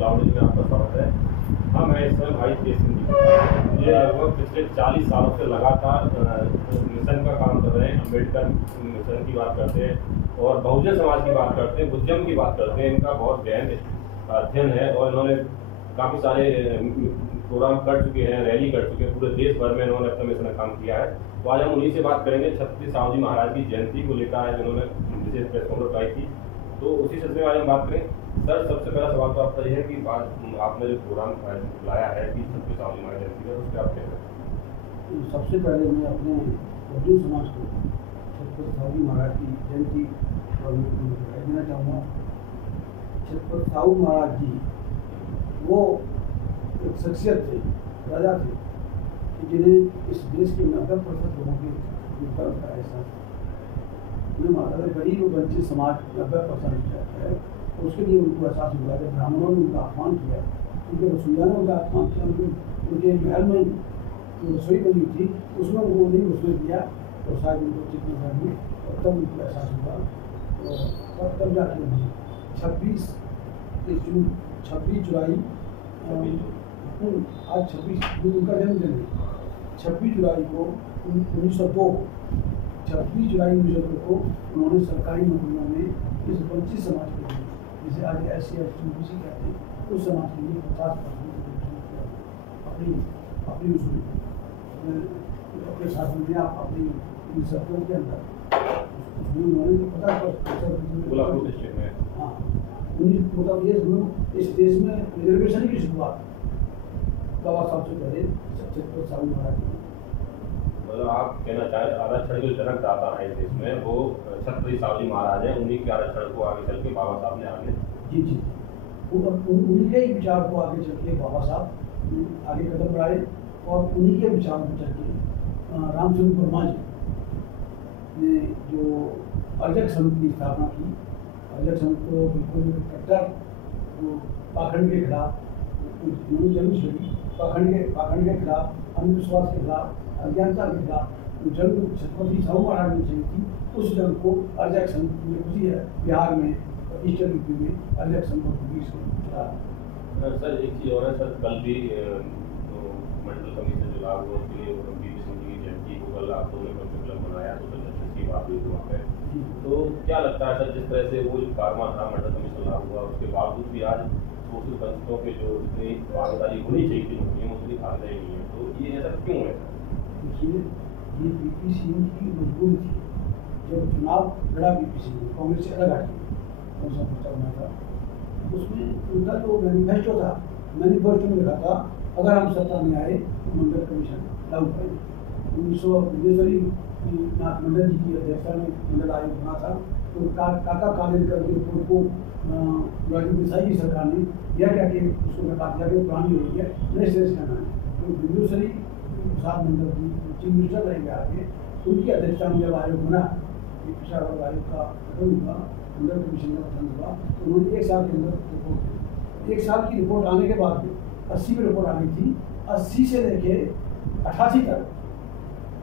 Cloud में आपका स्वागत है। हाँ, मैं इस समय भाई तेज सिंह जी, ये लगभग पिछले 40 सालों से लगातार मिशन का काम कर रहे हैं। अम्बेडकर मिशन की बात करते हैं और बहुजन समाज की बात करते हैं, बुद्धिज्म की बात करते हैं। इनका बहुत गहन अध्ययन है और इन्होंने काफ़ी सारे प्रोग्राम कर चुके हैं, रैली कर चुके हैं, पूरे देश भर में इन्होंने अपने मिशन में काम किया है। तो आज हम उन्हीं से बात करेंगे। छत्रपति साहू जी महाराज की जयंती को लेकर आज उन्होंने विशेष प्रेस कॉन्फ्रेंस कराई थी, तो उसी सिलसिले में आज हम बात करें। सर, सबसे पहला सवाल तो आपका ये है कि आपने जो प्रोग्राम लाया है कि छत्रपति साहू जी महाराज जयंती का, उसके आप क्या करें? सबसे पहले मैं अपने बहुजन समाज को छत्रपति साहू जी महाराज की जयंती पर बधाई देना चाहूँगा। छत्रपति साहू महाराज जी वो एक शख्सियत थे, राजा थे कि जिन्हें इस देश के 90% लोगों के कर्म का एहसास है। उन्हें माता गरीब और वंचित समाज 90% है, और उसके लिए उनको एहसास हुआ जब ब्राह्मणों ने उनका अपमान किया, उनके रसोईया ने उनका अपमान किया, उनके महल में जो रसोई बनी थी उसमें उनको नहीं घुसने दिया, और शायद उनको चिकन घर में, और तब उनको एहसास हुआ। और तब जाके उन्हें 26 जुलाई आज 26 उनका जन्मदिन है। 26 जुलाई को 1902 26 जुलाई 1902 को उन्होंने सरकारी नौकरियों में इस वंचित समाज के लिए, जिसे आज SC ST OBC कहते हैं, उस समाज के लिए 50% अपनी उसमें अपने शासन में अपनी शर्तों के अंदर उन्होंने 50%। हाँ, मतलब ये इस देश में रिजर्वेशन की शुरुआत बाबा साहब से पहले छत्रपति साहू महाराज ने। मतलब आप कहना चाहें आरक्षण के जनक दाता है इस देश में, वो छत्रपति साहू जी महाराज हैं। उन्हीं के आरक्षण को आगे चल के बाबा साहब ने आगे जी उन्हीं के विचार को आगे चल के बाबा साहब आगे कदम बढ़ाए, और उन्हीं के विचार को चल के रामचंद्र वर्मा जी ने जो अर्जक संघ की स्थापना की। अर्जक संघ को बिल्कुल कट्टर पाखंड के खिलाफ उन्होंने जंग छेड़ी, पाखंड के खिलाफ, अंधविश्वास के खिलाफ, अज्ञानता के खिलाफ जंग छत्रपति साहू महाराज ने छेड़ी थी। उस जंग को अर्जक संघ ने बिहार में, ईस्टर्न यूपी में अर्जक संघ को चला। सर, एक चीज़ और है सर, कल भी मंडल कमीशन जो लागू हुआ उसके लिए बीपी सिंह जी की जयंती को कल आप लोगों ने क्लब बनाया, तो कल की बात हुई वहाँ पे। तो क्या लगता है सर, जिस तरह से वो जो कारवा था मंडल कमीशन लागू हुआ, उसके बावजूद भी आज सोशल वंचितों के जो जितनी भागीदारी होनी चाहिए थी नौकरियों, उतनी भागीदारी नहीं है, तो ये ऐसा क्यों है? देखिए, ये बीपी सिंह की मजबूरी थी। जब चुनाव लड़ा बीपी सिंह कांग्रेस से अलग हटी, कौन सा मोर्चा बना था, उसमें उनका जो मैनिफेस्टो था, मैनिफेस्टो में लिखा था अगर हम सत्ता में आए तो मंडल कमीशन लागू करेंगे। 1919 नाथ मंडल जी की अध्यक्षता में मंडल आयोग बना था। तो काका कालेलकर के रिपोर्ट को राजीव देसाई की सरकार ने यह कह के उसको नकार दिया कि पुरानी हो गई है, नए सिरे से करना है। तो बिंदुसरी प्रसाद मंडल जी चीफ मिनिस्टर रहेंगे आगे, उनकी अध्यक्षता में जब आयोग बना, पिछड़ा वर्ग आयोग का गठन हुआ, मंडल कमीशन का गठन हुआ, तो उन्होंने 1 साल के अंदर रिपोर्ट दी। 1 साल की रिपोर्ट आने के बाद 80 में रिपोर्ट आ गई थी। 80 से लेके 88 तक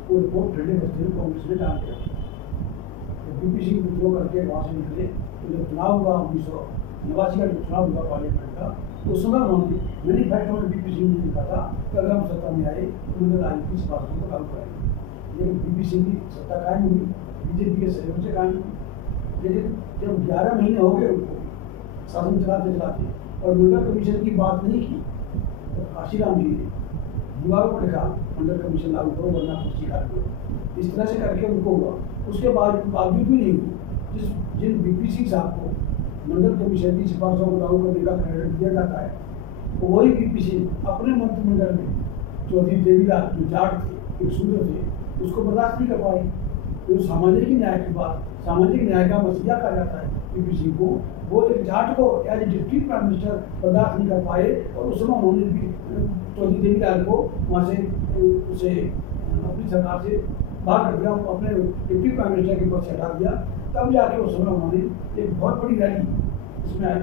वो रिपोर्ट ठंडे बस्ते में कांग्रेस ने डाल दिया। बीपी सिंह विद्रोह करके वहाँ से निकले, तो जब चुनाव हुआ 1989 का जो चुनाव हुआ पार्लियामेंट का, उस समय उन्होंने मैनिफेस्टो में बीपी सिंह ने लिखा था कि अगर हम सत्ता में आए तो मंडल आयोग की सिफारिशों को लागू करेंगे। लेकिन बीपी सिंह की सत्ता कायम हुई, बीजेपी के सहयोग से कायम हुई। लेकिन जब 11 महीने हो गए उनको शासन चलाते और मंडल कमीशन की बात नहीं की, तो काशीराम जी ने दीवारों पर लिखा मंडल कमीशन लागू करो वरना कुर्सी खाली करो। इस तरह से करके उनको हुआ। उसके बावजूद भी नहीं हुई। जिन बीपी सिंह साहब को मंडल कमीशन की सिफारिशों को लागू करने का क्रेडिट दिया जाता है, तो वही बीपी सिंह अपने मंत्रिमंडल में चौधरी देवीलाल जो जाट थे, एक शूद्र थे, उसको बर्दाश्त नहीं कर पाए। तो सामाजिक न्याय की बात, सामाजिक न्याय का मसीहा कहा जाता है बीपी सिंह को, वो एक जाट को एज डिप्टी प्राइम मिनिस्टर बर्दाश्त नहीं कर पाए, और उस समय उन्होंने भी चौधरी देवीलाल को वहाँ से उसे अपनी सरकार से बाहर कर दिया, अपने डिप्टी प्राइम मिनिस्टर के पद से हटा दिया। तब जाके उस समय उन्होंने एक बहुत बड़ी रैली इसमें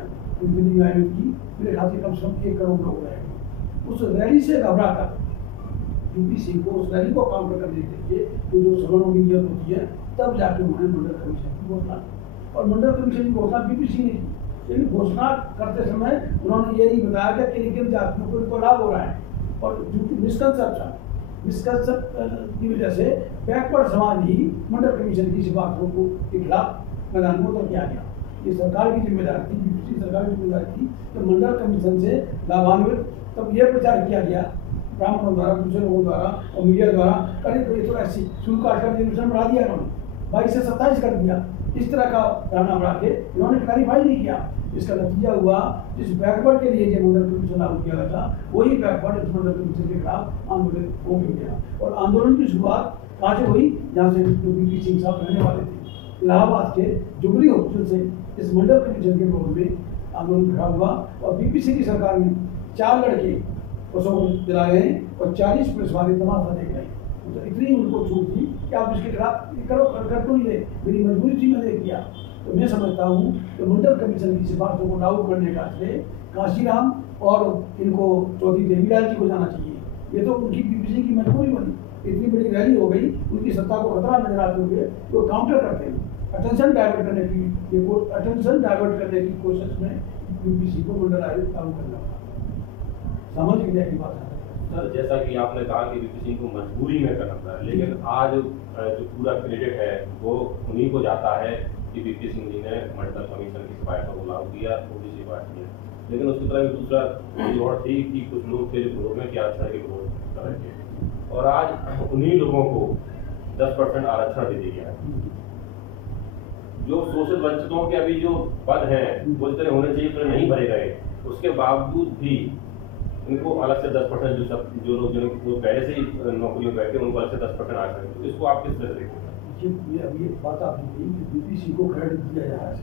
दिल्ली में आयोजित की। मेरे ख्याल से कम 1 करोड़ लोग रहे। उस रैली से घबरा कर बीपी सिंह को उस रैली को काउंटर करने के लिए जो सवर्णों की जरूरत होती है, तब जाके उन्होंने मंडल कमीशन की घोषणा, और मंडल कमीशन की घोषणा बीपी सिंह ने की। लेकिन घोषणा करते समय उन्होंने ये नहीं बताया कि किन किन जातियों को इनको लाभ हो रहा है। और मिसकंसेप्शन की वजह से बैकवर्ड समाज ही मंडल कमीशन की सिफारिशों को के खिलाफ मैदान में उतर के आ गया। ये सरकार की जिम्मेदारी थी, बीपीसी सरकार की जिम्मेदारी थी कि मंडल कमीशन से लाभान्वित तब यह प्रचार किया गया ब्राह्मणों द्वारा, दूसरे लोगों द्वारा और मीडिया द्वारा, करीब तो ऐसी शुरू काट कर रिजर्वेशन बढ़ा दिया इन्होंने, 22 से 27 कर दिया। इस तरह का धारणा बढ़ा के इन्होंने क्लैरिफाई नहीं किया। इसका नतीजा हुआ जिस बैकवर्ड के लिए जो मंडल कमीशन लागू किया गया था वही बैकवर्ड इस मंडल कमीशन के खिलाफ आंदोलन हो गया। और आंदोलन की शुरुआत कहाँ से हुई? जहाँ से जो बीपी सिंह साहब रहने वाले थे, इलाहाबाद के जुबली हॉस्पिटल से इस मंडल कमीशन के विरोध में आंदोलन खड़ा हुआ और बीपी सिंह की सरकार में 4 लड़के बसों को दिला गए और 40 पुलिस वाले तमाशा देख गए। तो इतनी उनको छूट थी कि आप इसके खिलाफ करो, कर तो नहीं रहे, मेरी मजबूरी थी, मैंने किया। तो मैं समझता हूँ कि मंडल कमीशन की सिफारिशों को लागू करने का श्रेय काशीराम और इनको चौधरी देवीलाल जी को जाना चाहिए। ये तो उनकी बीपीसी की मजबूरी बनी, इतनी बड़ी रैली हो गई, उनकी सत्ता को खतरा नजर आते हुए वो काउंटर करते हैं, अटेंशन डाइवर्ट करने की कोशिश में बीपीसी को मंडल आयोग लागू करना सामाजिक न्याय की बात है। सर, जैसा कि आपने कहा कि बीपी सिंह को मजबूरी में करना था, लेकिन आज जो पूरा क्रेडिट है वो उन्हीं को जाता है कि बीपी सिंह जी ने मंडल कमीशन की सिफारिशों को लागू किया, ओबीसी पार्टी है। लेकिन उसकी तरह दूसरा और थी कि कुछ लोग थे जो विरोध में कि आरक्षण के विरोध कर रहे थे, और आज उन्हीं लोगों को 10% आरक्षण दे दिया है। जो शोषित वंचितों के अभी जो पद हैं वो जितने होने चाहिए उतने नहीं भरे गए, उसके बावजूद भी इनको अलग से 10% जो लोग जो पहले से ही नौकरी में बैठे उनको अलग से 10% आरक्षण, तो इसको आप किस तरह देखते हैं? अभी एक बात आपने कही कि बीपीसी को क्रेडिट दिया जा रहा है।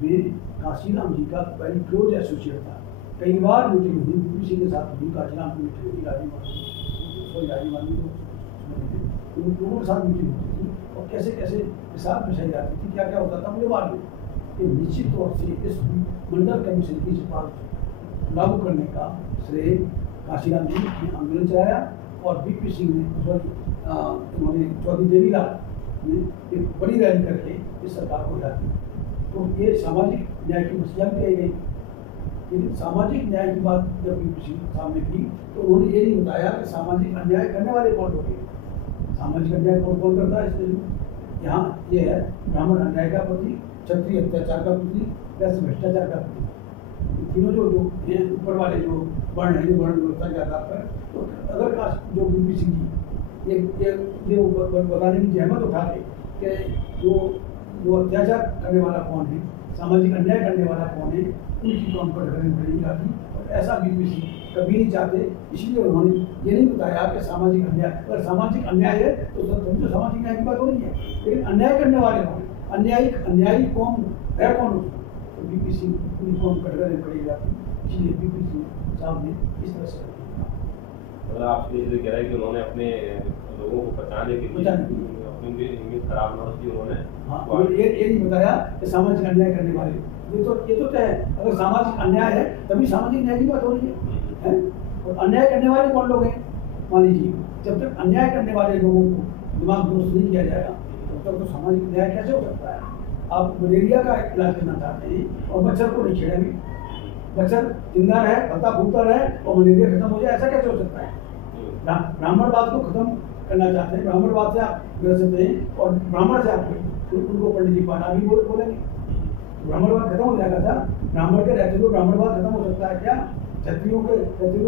वे काशीराम जी का वेरी क्लोज एसोसिएट था, कई बार मीटिंग हुई बीपीसी के साथ हुई, काशीराम की मीटिंग हुई, राजीव उन लोगों के साथ मीटिंग होती थी और कैसे कैसे हिसाब मिसाई जाती थी, क्या क्या होता था मुझे मालूम कि निश्चित तौर से इस मंडल कमीशन की सिफारिश लागू करने का श्रेय काशीराम जी ने आंदोलन चलाया और बीपी सिंह ने उन्होंने चौधरी देवीलाल ने एक बड़ी रैली करके इस सरकार को हटा दिया। तो ये सामाजिक न्याय की मसला भी कही गई, लेकिन सामाजिक न्याय की बात जब बीपी सिंह सामने की तो उन्होंने ये नहीं बताया कि सामाजिक अन्याय करने वाले कौन लोग हैं। सामाजिक अन्याय कौन कौन करता है इसमें? यहाँ ये है ब्राह्मण अन्याय का प्रतीक, क्षत्रिय अत्याचार का प्रतीक, वैसे भ्रष्टाचार का प्रतीक। तीनों जो ऊपर वाले जो वर्ण है, जो वर्ण व्यवस्था के आधार पर, तो अगर जो बीपी सिंह जी ये बताने की जहमत उठा ले कि जो अत्याचार करने वाला कौन है, सामाजिक अन्याय करने वाला कौन है, उनकी कौन पर करनी पड़ेगी आदि, और ऐसा बीपी सिंह कभी नहीं चाहते। इसलिए उन्होंने ये नहीं बताया कि सामाजिक अन्याय, अगर सामाजिक अन्याय है तो समझो सामाजिक न्याय की बात हो रही है, लेकिन अन्याय करने वाले कौन है, अन्यायी कौन है, कौन तो बीपी सिंह पूरी कौन कटघरे पड़ेगी आती। इसलिए बीपी सिंह साहब ने इस तरह से मतलब आप ये कह रहे हैं कि उन्होंने अपने लोगों को बचाने के लिए अपनी इमेज खराब न होती उन्होंने, हाँ, ये नहीं बताया कि सामाजिक अन्याय करने वाले, ये तो तय है। अगर सामाजिक अन्याय है तभी सामाजिक न्याय की बात हो रही है? और अन्याय करने वाले कौन लोग हैं? मान लीजिए जब तक अन्याय करने वाले लोगों को दिमाग दुरुस्त नहीं किया जाएगा तब तक तो सामाजिक न्याय कैसे हो सकता है? आप मलेरिया का इलाज करना चाहते हैं और मच्छर को नहीं छेड़ेंगे, मच्छर जिंदा रहे, फलता फूलता रहे और मलेरिया खत्म हो जाए, ऐसा कैसे हो सकता है? ब्राह्मणवाद को खत्म करना चाहते हैं, ब्राह्मणवाद से आप ग्रसित हैं और ब्राह्मण से आप उनको पंडित जी पाना भी बोलेंगे, ब्राह्मणवाद खत्म हो जाएगा। था ब्राह्मण के रहते हुए ब्राह्मणवाद खत्म हो सकता है क्या? क्षत्रियों के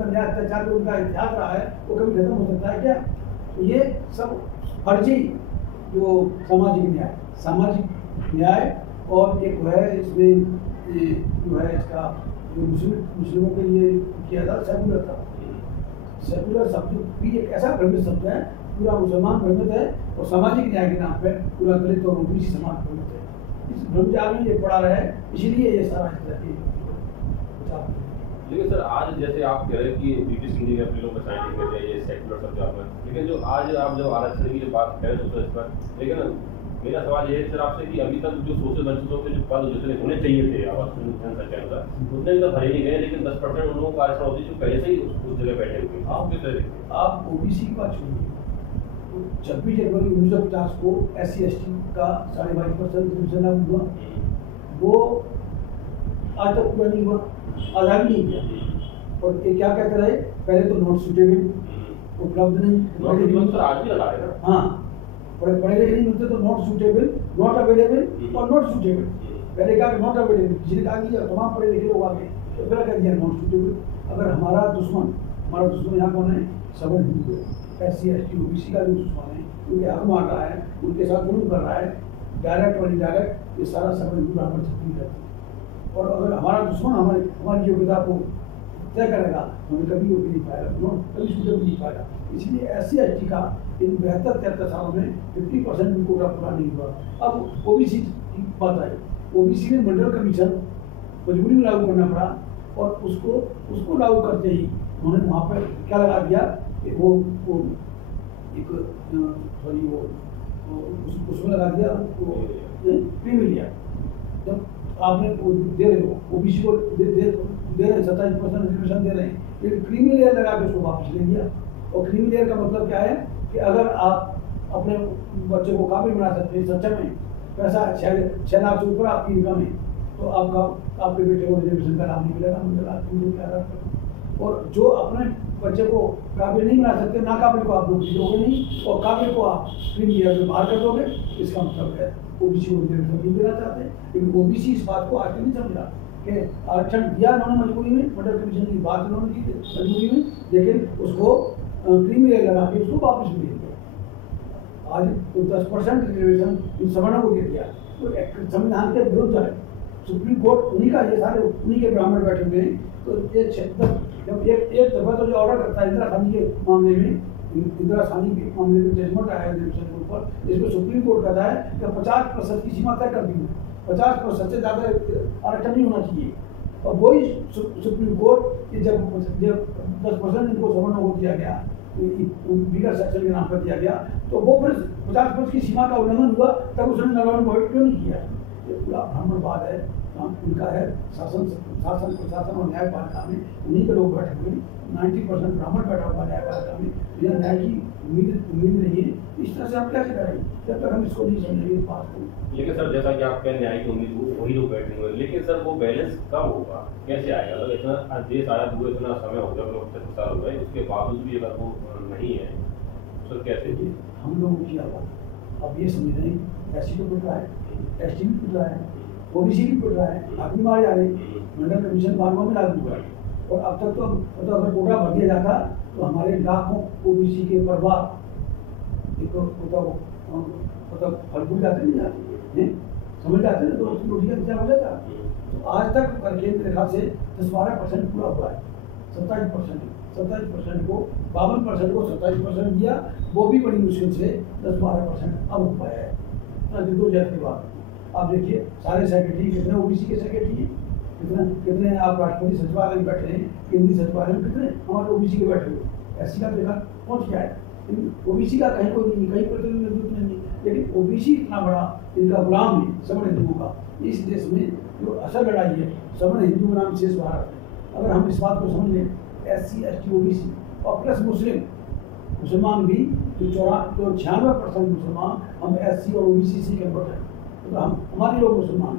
अन्याय अत्याचार में उनका इतिहास रहा है वो कभी खत्म हो सकता है क्या? तो ये सब फर्जी जो सामाजिक न्याय और एक है इसमें जो है इसका जो मुस्लिमों के लिए किया था सेकुलर था। सेकुलर शब्द भी एक ऐसा भ्रमित शब्द है, पूरा मुसलमान भ्रमित है और सामाजिक न्याय के नाम पे पूरा दलित और ओबीसी समाज भ्रमित है। इस भ्रमजाल में ये पड़ा रहे, इसीलिए ये सारा लेकिन सर आज जैसे आप कह रहे हैं कि बीपी सिंह जी ने अपने लोग बचाने के लिए ये सेकुलर शब्द आप, लेकिन जो आज आप जब आरक्षण की जो बात कह रहे हो इस पर, लेकिन मेरा सवाल ये है सर आपसे कि अभी तक जो शोषित वंचितों के जो पद जितने होने चाहिए थे आवास जनसंख्या के अनुसार उतने तो भरे नहीं गए, लेकिन 10% उन लोगों को आरक्षण होती जो पहले से ही उस जगह बैठे हुए। आप किस तरह देखते हैं? आप ओबीसी की बात छोड़िए, 26 जनवरी 1950 को SC ST का 22.5% रिजर्वेशन लागू हुआ। वो आज तक पूरा नहीं हुआ, आज़ादी नहीं किया। और ये क्या कहते रहे, पहले तो नॉट सूटेबल, उपलब्ध नहीं, आज भी लगा है ना। हाँ, पढ़े लिखे नहीं मिलते तो नॉट सूटेबल, नॉट अवेलेबल और नॉट सूटेबल। पहले कहा कि नॉट अवेलेबल, किसी ने कहा कि तमाम पढ़े लिखे लोग आ गए, तो फिर कह दिया नॉट सूटेबल। अगर हमारा दुश्मन यहाँ कौन है, सबल हिंदू है, SC ST OBC का भी दुश्मन है, उनके हक मार रहा है, उनके साथ जुल्म कर रहा है, डायरेक्ट और इनडायरेक्ट, ये सारा सबल हिंदू ब्राह्मण छत्री करते हैं। और अगर हमारा दुश्मन हमारी योग्यता को तय करेगा तो हमें कभी योग्य नहीं पाएगा, कभी सूटेबल नहीं पाएगा। इसलिए SC ST का इन 72-73 सालों में 50% भी कोटा पूरा नहीं हुआ। अब OBC की बात आई, OBC में मंडल कमीशन मजबूरी में लागू करना पड़ा, और उसको लागू करते ही उन्होंने वहाँ पर क्या लगा दिया कि वो एक सॉरी वो उसमें लगा दिया प्रीमियर। जब आपने वो दे रहे हो OBC को दे रहे हैं 27% रिजर्वेशन दे रहे हैं, लेकिन क्रीमी लेयर लगा के उसको वापस ले दिया। और क्रीमी लेयर का मतलब क्या है कि अगर आप अपने बच्चे को काबिल बना सकते हैं, सच्चा में पैसा 6 लाख से ऊपर आपकी इनकम है, तो आपके बेटे को रिजर्वेशन का लाभ नहीं मिलेगा, मिलेगा। और जो अपने बच्चे को काबिल नहीं बना सकते, नाकाबिल को आप नौकरी दोगे नहीं, और काबिल को आप क्रीमी लेयर में बाहर कर दोगे, इसका मतलब है OBC को रिजर्वेशन नहीं देना चाहते। लेकिन OBC इस बात को आज नहीं समझा कि आरक्षण दिया उन्होंने मजबूरी में, मंडल कमीशन की बात उन्होंने की मजबूरी में, लेकिन उसको क्रीमी लेयर लगा के उसको वापस भी दे दिया। आज तो 10% रिजर्वेशन इन सवर्णों को दे दिया, तो संविधान के विरुद्ध है। सुप्रीम कोर्ट उन्हीं का, ये सारे उन्हीं के ब्राह्मण बैठे हुए हैं। तो ये जब एक दफा तो जो ऑर्डर करता है इंदिरा गांधी के मामले में, इंदिरा गांधी के मामले में जजमेंट आया रिजर्वेशन के ऊपर, इसमें सुप्रीम कोर्ट कहता है कि 50% की सीमा तय कर दी है, 50% से ज़्यादा आरक्षण नहीं होना चाहिए। और वही सुप्रीम कोर्ट कि जब 10% इनको सवर्णों को दिया गया, बिगर सेक्शन के नाम पर दिया गया, तो वो फिर 50% की सीमा का उल्लंघन हुआ, तब उसने नॉन वोट क्यों नहीं किया। ये पूरा ब्राह्मणवाद है, उनका है। शासन प्रशासन और न्यायपालिका में उन्हीं के लोग बैठे हुए, 90% ब्राह्मण बैठा हुआ न्यायपालिका में, यह न्याय की उम्मीद नहीं है। इस तरह से हम कैसे करेंगे जब तक हम इसको नहीं समझेंगे इस बात को। लेकिन सर जैसा कि आप कह न्याय की उम्मीद वही लोग बैठे हुए, लेकिन सर वो बैलेंस कब होगा, कैसे आएगा? अगर इतना देश आया हुआ इतना समय हो गया, 75 साल हो गए, उसके बावजूद भी अगर वो नहीं है सर कैसे? हम लोगों की आवाज़ अब ये समझ रहे हैं, SC को पिट रहा है, ST भी पिट रहा है, OBC भी पिट रहा है, आदमी मारे जा रहे हैं, मंडल कमीशन बारवा में लागू हुआ है। और अब तक तो मतलब अगर कोटा भर दिया जाता तो हमारे लाखों OBC के परिवार मतलब फलफूल जाते नहीं जाते हैं, समझ जाते हैं, तो उसकी रोटी का इंतजाम हो जाता। तो आज तक केंद्र रेखा से 10-12% पूरा हुआ है, 27% को 52% को 27% दिया, वो भी बड़ी मुश्किल से 10-12% अब हो पाया है जद्दोजहद के बाद। आप देखिए सारे सेक्रेटरी कितने OBC के सेक्रेटरी हैं, कितने आप राष्ट्रपति सचिवालय में बैठे हैं, केंद्रीय सचिवालय में कितने हमारे OBC के बैठे हुए। SC का देखा पहुँच गया है, OBC का कहीं कोई नहीं, कहीं प्रतिनिधित्व नहीं, लेकिन OBC इतना बड़ा इनका गुलाम है सवर्ण हिंदुओं का। इस देश में जो असल लड़ाई है सवर्ण हिंदू नाम शेष भारत है। अगर हम इस बात को समझ लें, SC ST OBC और प्लस मुसलमान भी जो 96% मुसलमान हम SC और OBC से कन्वर्ट हैं, तो हम हमारे लोग मुसलमान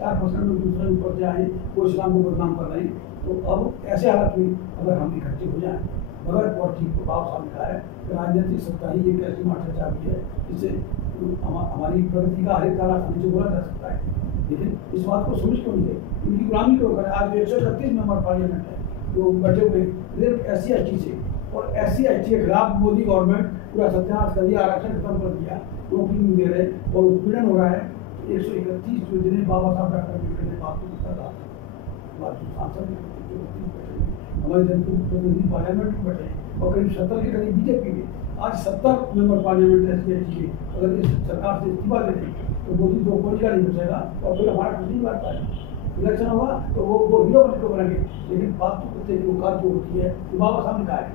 4% में दूसरे ऊपर जाए, वो इस्लाम को बदनाम कर रहे हैं। तो अब ऐसे हालत में अगर हम इकट्ठे हो जाएँ, मगर पॉलिटिक प्रभाव सामने आया है, राजनीतिक सत्ता ही एक ऐसी मास्टर चाबी है जिससे हमारी प्रगति का हर एक तारा खाने से बोला जा सकता है। लेकिन इस बात को समझ क्यों नहीं है, इनकी गुलामी क्यों करें। आज 131 मेंबर पार्लियामेंट है जो बैठे हुए सिर्फ SC ST से, और SC ST के खिलाफ मोदी गवर्नमेंट पूरा सत्यानाश कर दिया, आरक्षण खत्म कर दिया, नौकरी नहीं दे रहे और उत्पीड़न हो रहा है। 131 जो जिन्हें बाबा साहब डॉक्टर अम्बेडकर ने बात कहा, हमारे जनप्रतिनिधि पार्लियामेंट में बैठे हैं और करीब 70 के करीब BJP में। आज 70 मेंबर पार्लियामेंट SC ST के अगर इस सरकार से इस्तीफा दे दें तो मोदी तो कोई का नहीं बचेगा और फिर हमारा कुछ नहीं बात पाएगा। इलेक्शन होगा तो वो हीरो बन के बनेंगे, लेकिन फालतू कुत्ते की औकात जो होती है तो बाबा साहब ने कहा है,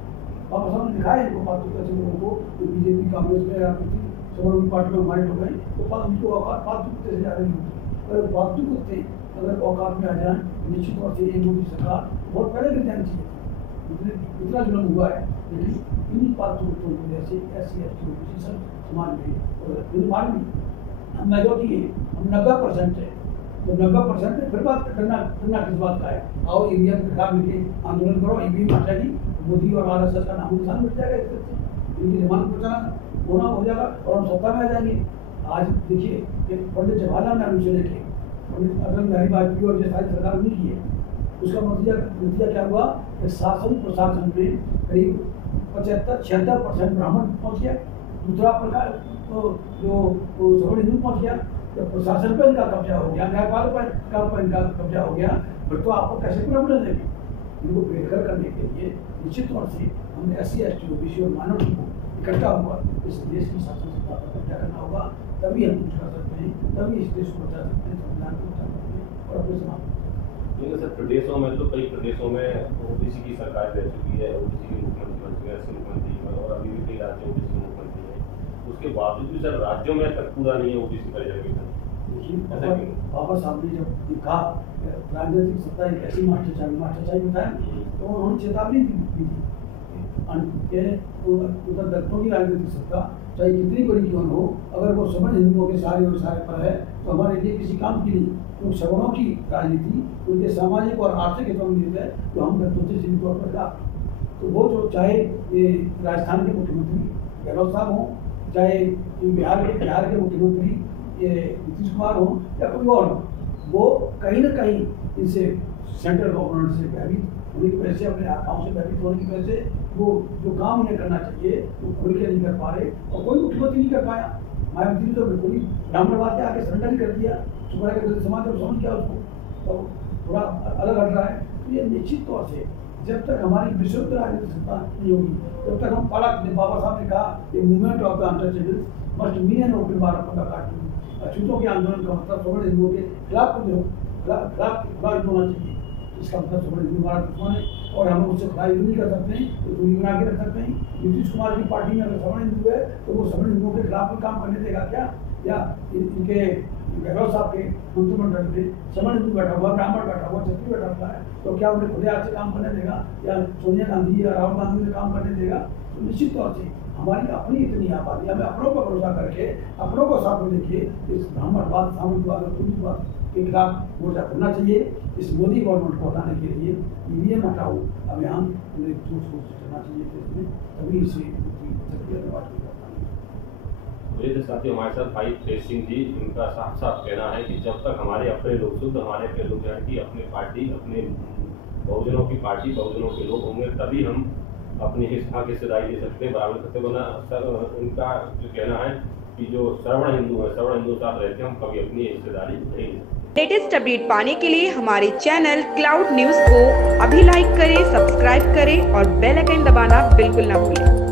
बाबा साहब ने दिखाया इनको फालतू कैसे लोगों को BJP कांग्रेस में या किसी समाजवादी पार्टी में हमारे लोग हैं तो उनको औकात फालतू कुत्ते से ज़्यादा नहीं होती। अगर फालतू कुत्ते अगर औकात में आ जाए निश्चित तौर से ये मोदी सरकार बहुत पहले गिर जानी चाहिए। इतना जुल्म हुआ है, लेकिन इन्हीं फालतू कुत्तों की वजह से SC ST OBC सब समाज में और हम मेजोरिटी है, हम 90% है, तो 90% फिर बात करना किस बात का है? आओ ईवीएम के खिलाफ मिलके आंदोलन करो, ईवीएम हटाएगी, मोदी और आरएसएस का नाम निशान मिट जाएगा, इनकी जमानत बचाना होना हो जाएगा और हम सत्ता में आ जाएंगे। आज देखिए कि पंडित जवाहरलाल नेहरू से लेके पंडित अटल बिहारी वाजपेयी और जो सारी सरकार नहीं की है, उसका नतीजा क्या हुआ कि शासन प्रशासन में करीब 75-76% ब्राह्मण पहुँच गया, दूसरा प्रकार जो सवर्ण हिंदू पहुँच गया, जब प्रशासन पर इनका कब्जा हो गया, न्यायपालिका पर इनका कब्जा हो गया, फिर तो आपको कैसे प्रॉब्लम देंगे? इनको बेघर करने के लिए निश्चित तौर से हमने SC ST OBC और माइनॉरिटी को इकट्ठा होकर इस देश की शासन सत्ता पर कब्जा करना होगा, तभी हम कुछ कर सकते हैं, तभी इस देश को बचा सकते हैं, संविधान को बचा सकते हैं और अपने समाज। सर प्रदेशों में तो कई प्रदेशों में OBC की सरकार रह चुकी है, OBC के मुख्यमंत्री बन चुके हैं, SC मुख्यमंत्री और अभी भी कई राज्यों OBC के मुख्यमंत्री हैं, उसके बावजूद भी सर राज्यों में तक पूरा नहीं है OBC का रिजर्वेशन। बाबा साहब ने जब कहा राजनीतिक सत्ता एक ऐसी मास्टरचाई बताया, तो उन्होंने चेतावनी दी थी उधर दलितों की राजनीतिक सत्ता चाहे कितनी बड़ी क्यों हो, अगर वो समझ हिंदुओं के सारे और सारे पर है तो हमारे लिए किसी काम की नहीं। तो सवर्णों की राजनीति उनके सामाजिक और आर्थिक हितों में निहित है, तो हम दलितों से सीधे तौर पर खिलाफ। तो वो जो चाहे ये राजस्थान के मुख्यमंत्री गहलोत साहब हों, चाहे बिहार के मुख्यमंत्री ये नीतीश कुमार हो या कोई और हो, वो कहीं ना कहीं इनसे सेंट्रल गवर्नमेंट से भयभीत होने की वजह से, अपने आकाओं से भयभीत होने की वजह से वो जो काम उन्हें करना चाहिए वो खुल के नहीं कर पा रहे, और कोई मुख्यमंत्री नहीं कर पाया। मायावती ने तो बिल्कुल ही ब्राह्मणवाद के आगे सरेंडर कर दिया, सुबह के दलित समाज को समझ गया उसको, तो थोड़ा अलग हट रहा है। तो ये निश्चित तौर से जब तक हमारी विशुद्ध राजनीतिक सत्ता नहीं होगी, तब तक हम बाबा साहब ने कहा ये movement of the untouchables must mean an open war of the party. अछूतों के आंदोलन का मतलब सवर्ण हिंदुओं के खिलाफ होना चाहिए, इसका मतलब सवर्ण हिंदू हमारा दुश्मन है और हम उससे खिलाफ नहीं कर सकते हैं, तो दूरी बना के रख सकते हैं। नीतीश कुमार की पार्टी में अगर सवर्ण हिंदू है तो वो सवर्ण हिंदुओं के खिलाफ भी काम करने देगा क्या? या इनके गहलोत साहब के मंत्रिमंडल में सवर्ण हिंदू बैठा हुआ, ब्राह्मण बैठा हुआ, क्षत्रिय बैठा हुआ है, तो क्या उन्हें खुले हाथ से काम करने देगा या सोनिया गांधी या राहुल गांधी ने काम करने देगा? तो निश्चित तौर से हमारी अपनी इतनी आबादी, हमें अपनों पर भरोसा करके अपनों को साथ में देखिए इस ब्राह्मणवाद, सामंतवाद और पुंजीवाद के खिलाफ मोर्चा करना चाहिए। इस मोदी गवर्नमेंट को हटाने के लिए ईवीएम हटाओ अभियान उन्हें जोर शोर से चलना चाहिए, तभी इसे मेरे साथियों हमारे साथ भाई तेज सिंह जी, इनका साफ साफ कहना है कि जब तक हमारे अपने लोग शुद्ध, हमारे अपने लोग यानी अपनी पार्टी, अपने बहुजनों की पार्टी, बहुजनों के लोग होंगे, तभी हम अपनी हिस्सेदारी दे सकते हैं, बराबर सकते हैं। वरना उनका जो कहना है कि जो सवर्ण हिंदू है, सवर्ण हिंदू साथ रहते हैं, हम कभी अपनी हिस्सेदारी नहीं देते। लेटेस्ट अपडेट पाने के लिए हमारे चैनल क्लाउड न्यूज़ को अभी लाइक करें, सब्सक्राइब करें और बेल आइकन दबाना बिल्कुल ना भूलें।